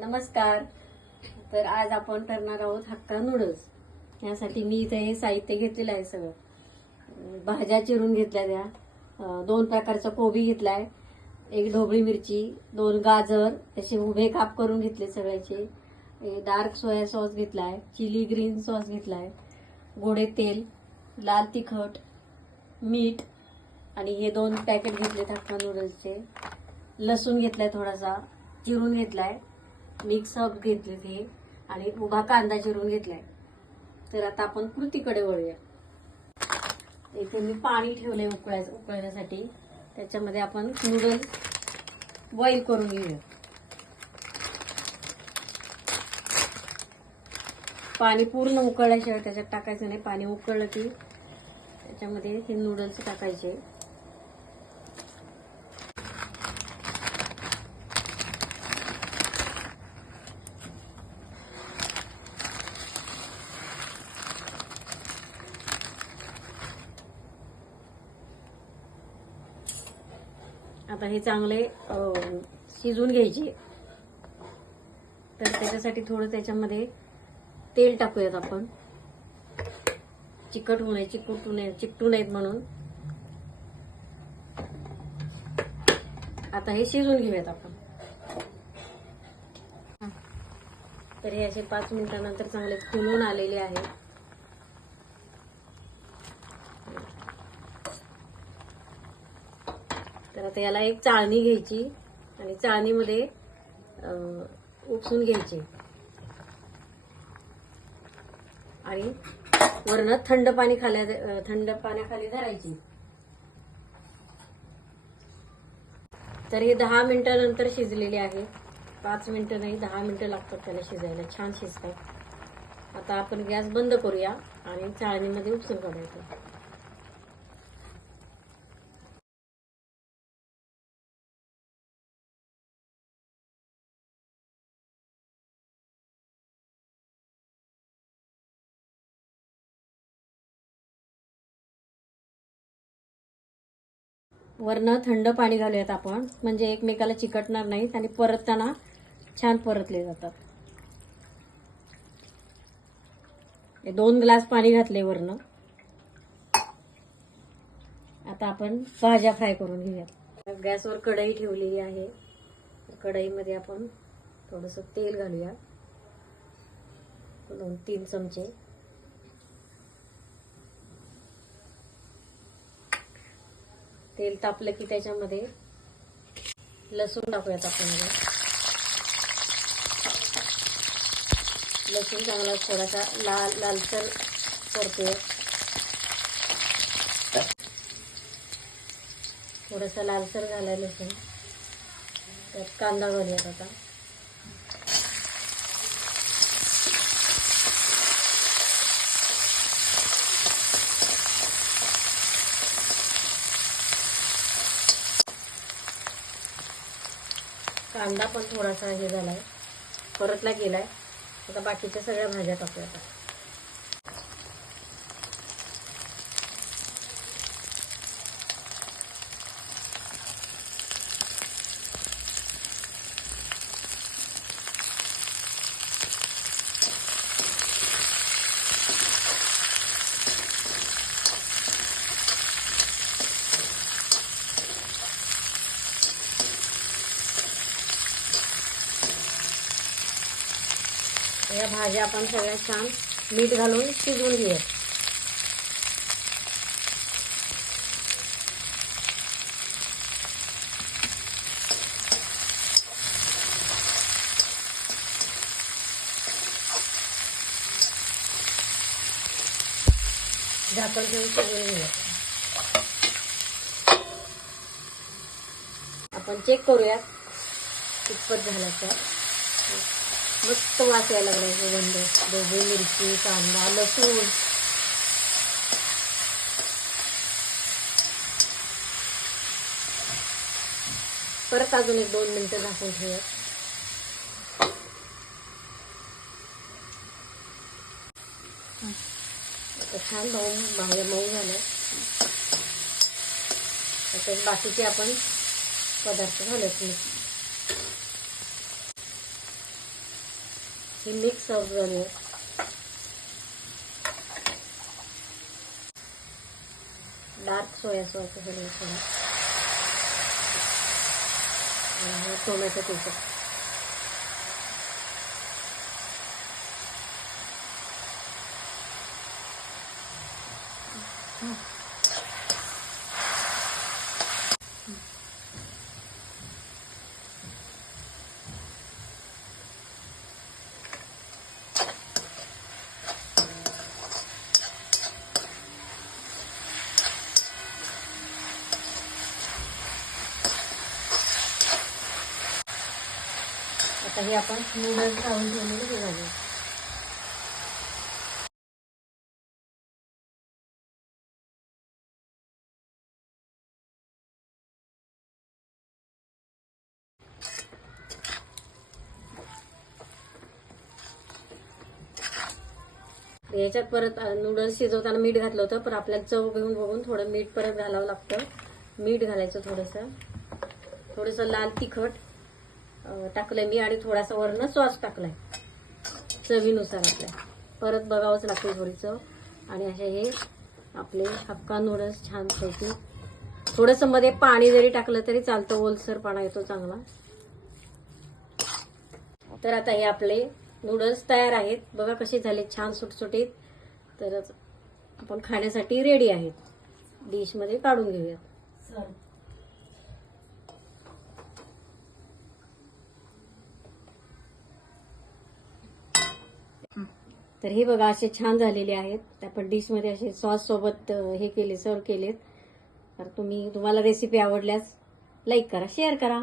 नमस्कार. तर आज आपण करणार आहोत हक्का नूडल्स. यासाठी मी इथे हे साहित्य घेतलेलं आहे. सगळं भाज्या चिरून घेतल्या, त्या 2 प्रकारचा कोबी घेतलाय, 1 ढोबळी मिरची, 2 गाजर असे उभे काप करून घेतले सगळ्याचे, डार्क सोया सॉस घेतलाय, चिली ग्रीन सॉस घेतलाय, गोडे तेल, लाल तिखट, मीठ आणि हे 2 पॅकेट घेतलेत हक्का नूडल्सचे. लसूण घेतलाय, थोडासा चिरून घेतलाय, मिक्स अप घेतलेत हे, आणि उभा कांदा चिरून घेतलाय. तर आता आपण कृतीकडे वळूया. इथे मी पाणी ठेवलंय उकळण्यासाठी. त्याच्यामध्ये आपण नूडल्स बॉईल करून घेऊया. पाणी पूर्ण उकळल्याशिवाय त्याच्यात टाकायचं नाही. पाणी उकळलं की त्याच्यामध्ये हे नूडल्स टाकायचे. आता हे चांगले शिजून घ्यायचे. तर त्याच्यासाठी थोडं त्याच्यामध्ये तेल टाकूयात आपण, चिकटू नयेत म्हणून. आता हे शिजून घेऊयात आपण. तर हे असे 5 मिनिटांनंतर चांगले फुलून आलेले आहे. तर आता याला एक चाळणी घ्यायची आणि चाळणीमध्ये उपसून घ्यायचे आणि वरनं थंड पाण्याखाली धरायची. तर हे 10 मिनिटांनंतर शिजलेले आहे. 5 मिनिटं नाही, 10 मिनिटं लागतात त्याला शिजायला. छान शिजतात. आता आपण गॅस बंद करूया आणि चाळणीमध्ये उपसून काढायचं. वरनं थंड पाणी घालूयात आपण, म्हणजे एकमेकाला चिकटणार नाहीत आणि परतताना छान परतले जातात. 2 ग्लास पाणी घातले वरनं. आता आपण भाज्या फ्राय करून घेऊयात. गॅसवर कढई ठेवलेली आहे. कढईमध्ये आपण थोडंसं तेल घालूया, 2-3 चमचे. तेल तापलं की त्याच्यामध्ये लसूण टाकूयात आपण. लसूण चांगला थोडासा लालसर परतूया. थोडासा लालसर झालाय लसूण. त्यात कांदा घालूयात आता. कांदा पण थोडासा हे झालाय, परतला गेलाय. आता बाकीच्या सगळ्या भाज्या टाकूयात. या भाज्या आपण सगळ्या छान मीठ घालून शिजवून घेऊया. झाकण ठेवून शिजवून घेऊया. आपण चेक करूयात कितपत झाला. तर मस्त वास यायला लागलाय. सुगंध, ढोबळी मिरची, कांदा, लसूण. परत अजून 1-2 मिनिटं झाकून ठेवूया. आता छान भाज्या मऊ झाल्या. आता बाकीचे आपण पदार्थ घालत नाही. हे मिक्स सर्व झाले. डार्क सोया सॉस झाले थोडा आणि टोमॅटो केचप. आता हे आपण नूडल्स घालून ठेवलेले हे घालूया. याच्यात परत नूडल्स शिजवताना मीठ घातलं होतं, पण आपल्याला चव घेऊन बघून थोडं मीठ परत घालावं लागतं. मीठ घालायचं थोडंसं लाल तिखट टाकलंय मी आणि थोडासा वरनं सॉस टाकलाय चवीनुसार आपल्या. परत बघावंच लागतं थोडी चव. आणि असे हे आपले हक्का नूडल्स छान पैकी. थोडंसं मध्ये पाणी जरी टाकलं तरी चालतं, ओलसरपणा येतो चांगला. तर आता हे आपले नूडल्स तयार आहेत. बघा कसे झाले, छान सुटसुटीत. तर आपण खाण्यासाठी रेडी आहेत. डिशमध्ये काढून घेऊयात. तर हे बघा असे छान झालेले आहेत. आपण डिशमध्ये असे सॉस सोबत हे केले, सर्व केलेत. तर तुम्हाला रेसिपी आवडल्यास लाईक करा, शेअर करा.